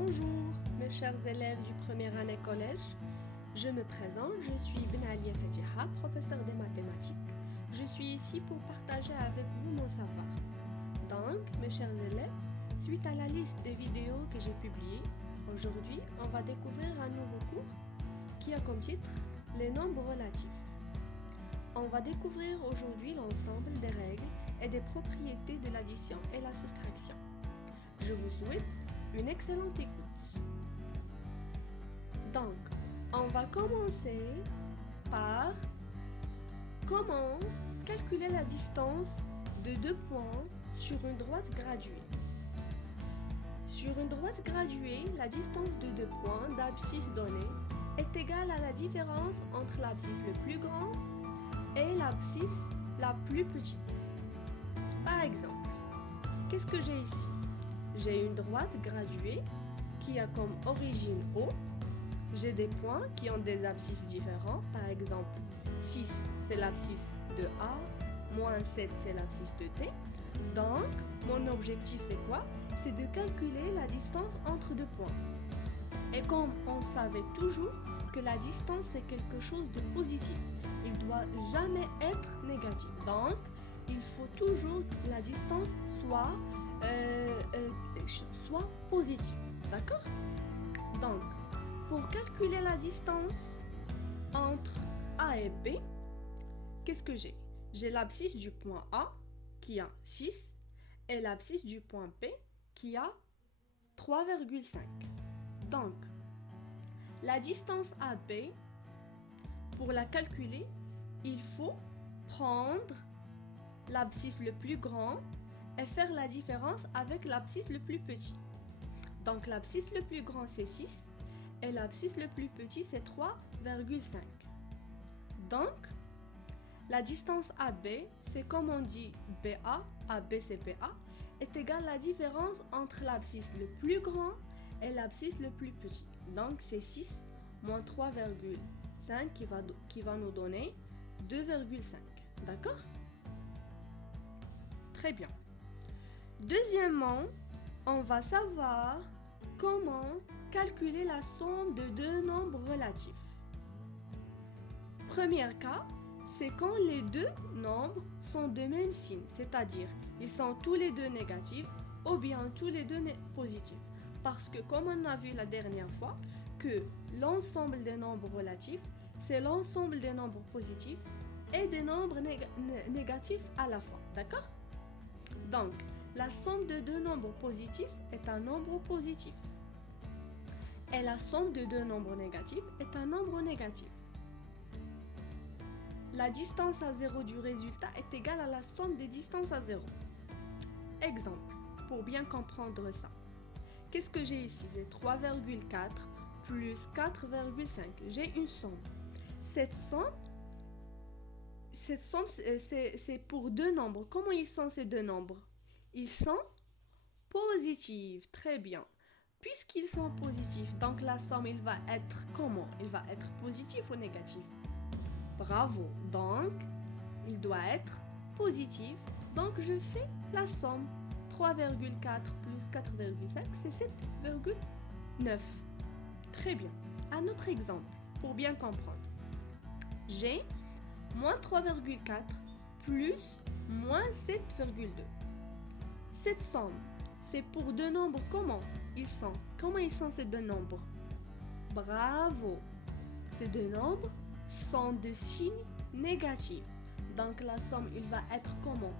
Bonjour mes chers élèves du première année collège. Je me présente, je suis Benalia Fatiha, professeur des mathématiques. Je suis ici pour partager avec vous mon savoir. Donc, mes chers élèves, suite à la liste des vidéos que j'ai publiées, aujourd'hui, on va découvrir un nouveau cours qui a comme titre les nombres relatifs. On va découvrir aujourd'hui l'ensemble des règles et des propriétés de l'addition et la soustraction. Je vous souhaite une excellente écoute. Donc, on va commencer par comment calculer la distance de deux points sur une droite graduée. Sur une droite graduée, la distance de deux points d'abscisse donnée est égale à la différence entre l'abscisse le plus grand et l'abscisse la plus petite. Par exemple, qu'est-ce que j'ai ici? J'ai une droite graduée qui a comme origine O. J'ai des points qui ont des abscisses différents. Par exemple, 6 c'est l'abscisse de A, moins 7 c'est l'abscisse de T. Donc, mon objectif c'est quoi? C'est de calculer la distance entre deux points. Et comme on savait toujours que la distance c'est quelque chose de positif, il ne doit jamais être négatif. Donc, il faut toujours que la distance soit positive. D'accord? Donc, pour calculer la distance entre A et B, qu'est-ce que j'ai? J'ai l'abscisse du point A qui a 6 et l'abscisse du point B qui a 3,5. Donc, la distance AB, pour la calculer, il faut prendre l'abscisse le plus grand et faire la différence avec l'abscisse le plus petit. Donc, l'abscisse le plus grand c'est 6 et l'abscisse le plus petit c'est 3,5. Donc, la distance AB, c'est comme on dit BA, AB c'est BA, est égale à la différence entre l'abscisse le plus grand et l'abscisse le plus petit. Donc, c'est 6 moins 3,5 qui va nous donner 2,5. D'accord? Très bien. Deuxièmement, on va savoir comment calculer la somme de deux nombres relatifs. Premier cas, c'est quand les deux nombres sont de même signe, c'est-à-dire ils sont tous les deux négatifs ou bien tous les deux positifs. Parce que comme on a vu la dernière fois, que l'ensemble des nombres relatifs, c'est l'ensemble des nombres positifs et des nombres négatifs à la fois. D'accord? Donc, la somme de deux nombres positifs est un nombre positif. Et la somme de deux nombres négatifs est un nombre négatif. La distance à 0 du résultat est égale à la somme des distances à 0. Exemple, pour bien comprendre ça. Qu'est-ce que j'ai ici? J'ai 3,4 plus 4,5. J'ai une somme. Cette somme, c'est pour deux nombres. Comment ils sont ces deux nombres? Ils sont positifs. Très bien. Puisqu'ils sont positifs, donc la somme, il va être comment? Il va être positif ou négatif? Bravo. Donc, il doit être positif. Donc, je fais la somme. 3,4 plus 4,5, c'est 7,9. Très bien. Un autre exemple, pour bien comprendre. J'ai moins 3,4 plus moins 7,2. Cette somme, c'est pour deux nombres comment ils sont? Comment ils sont ces deux nombres? Bravo! Ces deux nombres sont de signe négatif. Donc la somme, il va être comment?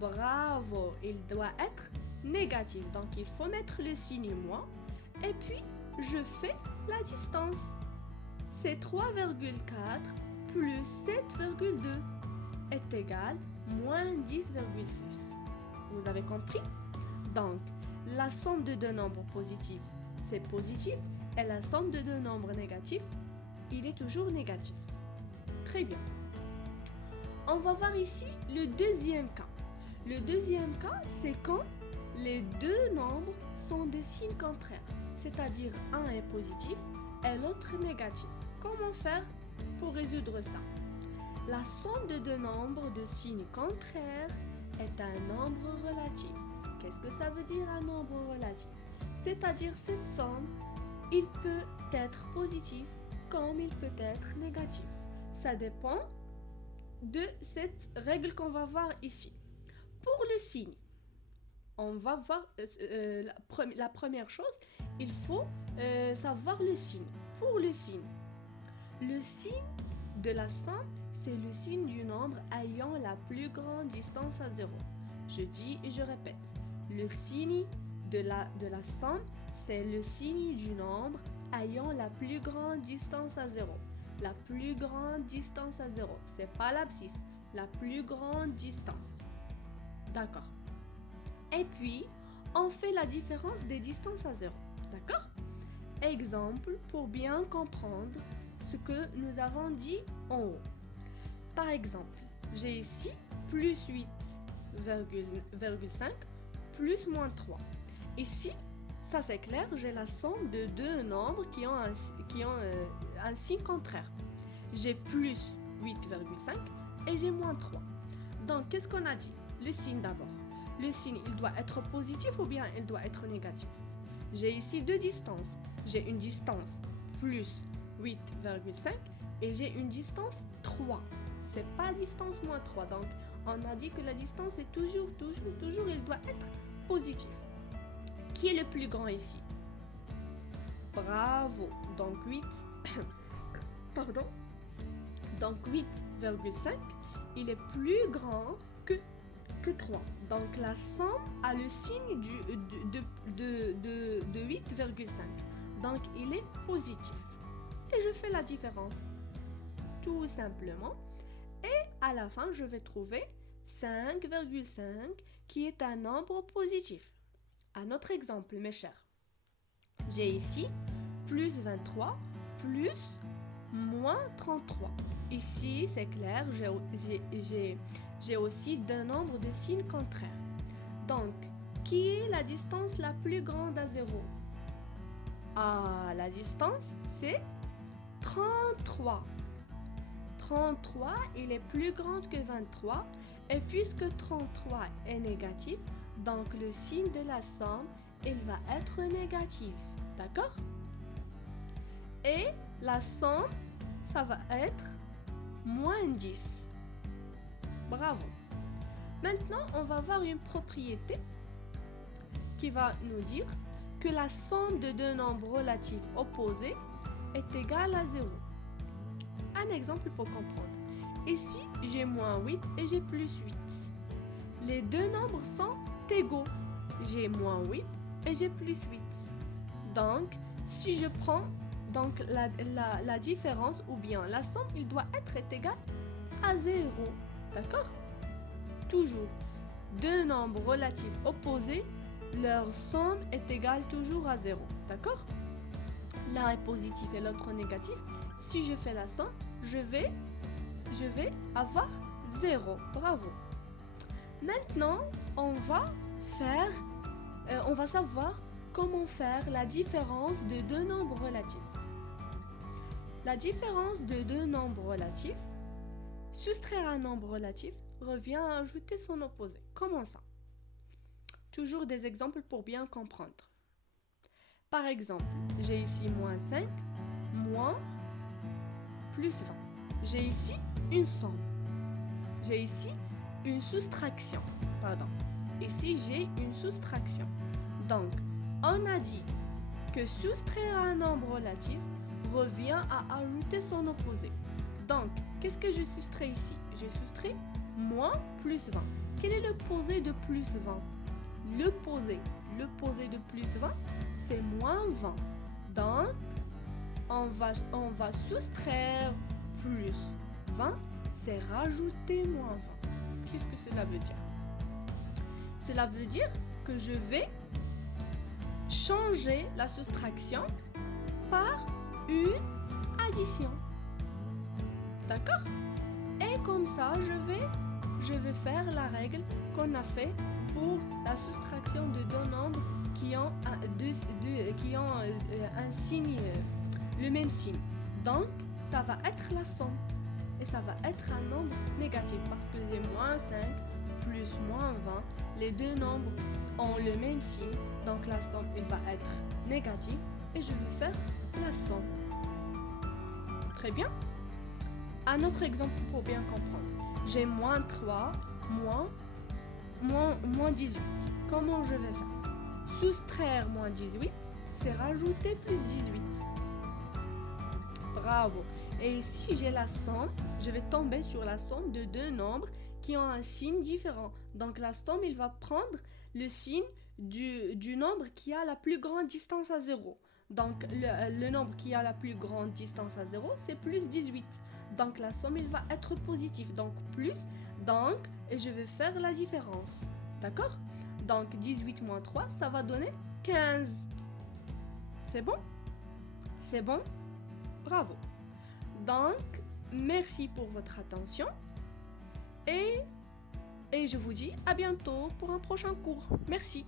Bravo! Il doit être négatif. Donc il faut mettre le signe moins. Et puis, je fais la distance. C'est 3,4 plus 7,2 est égal moins 10,6. Vous avez compris? Donc, la somme de deux nombres positifs, c'est positif. Et la somme de deux nombres négatifs, il est toujours négatif. Très bien. On va voir ici le deuxième cas. Le deuxième cas, c'est quand les deux nombres sont de signes contraires. C'est-à-dire un est positif et l'autre négatif. Comment faire pour résoudre ça? La somme de deux nombres de signes contraires est un nombre relatif. Qu'est-ce que ça veut dire un nombre relatif? C'est-à-dire cette somme, il peut être positif comme il peut être négatif. Ça dépend de cette règle qu'on va voir ici. Pour le signe, on va voir la première chose, il faut savoir le signe. Pour le signe de la somme, c'est le signe du nombre ayant la plus grande distance à 0. Je dis et je répète, le signe de la somme, c'est le signe du nombre ayant la plus grande distance à 0. La plus grande distance à 0, c'est pas l'abscisse, la plus grande distance. D'accord. Et puis, on fait la différence des distances à 0. D'accord? Exemple pour bien comprendre ce que nous avons dit en haut. Par exemple, j'ai ici plus 8,5 plus moins 3. Ici, ça c'est clair, j'ai la somme de deux nombres qui ont un signe contraire. J'ai plus 8,5 et j'ai moins 3. Donc, qu'est-ce qu'on a dit? Le signe d'abord. Le signe, il doit être positif ou bien il doit être négatif? J'ai ici deux distances. J'ai une distance plus 8,5 et j'ai une distance 3. C'est pas distance moins 3. Donc, on a dit que la distance est toujours, il doit être positif. Qui est le plus grand ici? Bravo. Donc 8. Pardon. Donc 8,5, il est plus grand que 3. Donc la somme a le signe de 8,5. Donc il est positif. Et je fais la différence. Tout simplement. Et à la fin, je vais trouver 5,5 qui est un nombre positif. Un autre exemple, mes chers. J'ai ici plus 23 plus moins 33. Ici, c'est clair, j'ai aussi deux nombres de signes contraires. Donc, qui est la distance la plus grande à 0? Ah, la distance, c'est 33. 33, il est plus grand que 23. Et puisque 33 est négatif, donc le signe de la somme, il va être négatif. D'accord? Et la somme, ça va être moins 10. Bravo. Maintenant, on va voir une propriété qui va nous dire que la somme de deux nombres relatifs opposés est égale à 0. Un exemple pour comprendre. Ici, j'ai moins 8 et j'ai plus 8. Les deux nombres sont égaux. J'ai moins 8 et j'ai plus 8. Donc, si je prends la différence ou bien la somme, il doit être égal à 0. D'accord? Toujours. Deux nombres relatifs opposés, leur somme est égale toujours à 0. D'accord? L'un est positif et l'autre négatif. Si je fais la somme, je vais avoir 0. Bravo. Maintenant, on va savoir comment faire la différence de deux nombres relatifs. La différence de deux nombres relatifs, soustraire un nombre relatif revient à ajouter son opposé. Comment ça? Toujours des exemples pour bien comprendre. Par exemple, j'ai ici moins 5, moins plus 20. J'ai ici une somme. J'ai ici une soustraction. Pardon. Ici, j'ai une soustraction. Donc, on a dit que soustraire un nombre relatif revient à ajouter son opposé. Donc, qu'est-ce que je soustrais ici? Je soustrais moins plus 20. Quel est l'opposé de plus 20? L'opposé de plus 20, c'est moins 20. Donc, on va soustraire plus 20, c'est rajouter moins 20. Qu'est-ce que cela veut dire? Cela veut dire que je vais changer la soustraction par une addition. D'accord? Et comme ça, je vais faire la règle qu'on a fait pour la soustraction de deux nombres qui ont un signe, le même signe. Donc, ça va être la somme. Et ça va être un nombre négatif parce que j'ai moins 5 plus moins 20. Les deux nombres ont le même signe Donc la somme, il va être négative et je vais faire la somme. Très bien. Un autre exemple pour bien comprendre. J'ai moins 3, moins 18. Comment je vais faire? Soustraire moins 18, c'est rajouter plus 18. Bravo. Et si j'ai la somme, je vais tomber sur la somme de deux nombres qui ont un signe différent. Donc la somme, il va prendre le signe du nombre qui a la plus grande distance à 0. Donc le nombre qui a la plus grande distance à 0, c'est plus 18. Donc la somme, il va être positif. Donc plus, donc, et je vais faire la différence. D'accord? Donc 18 moins 3, ça va donner 15. C'est bon? C'est bon? Bravo. Donc, merci pour votre attention et je vous dis à bientôt pour un prochain cours. Merci.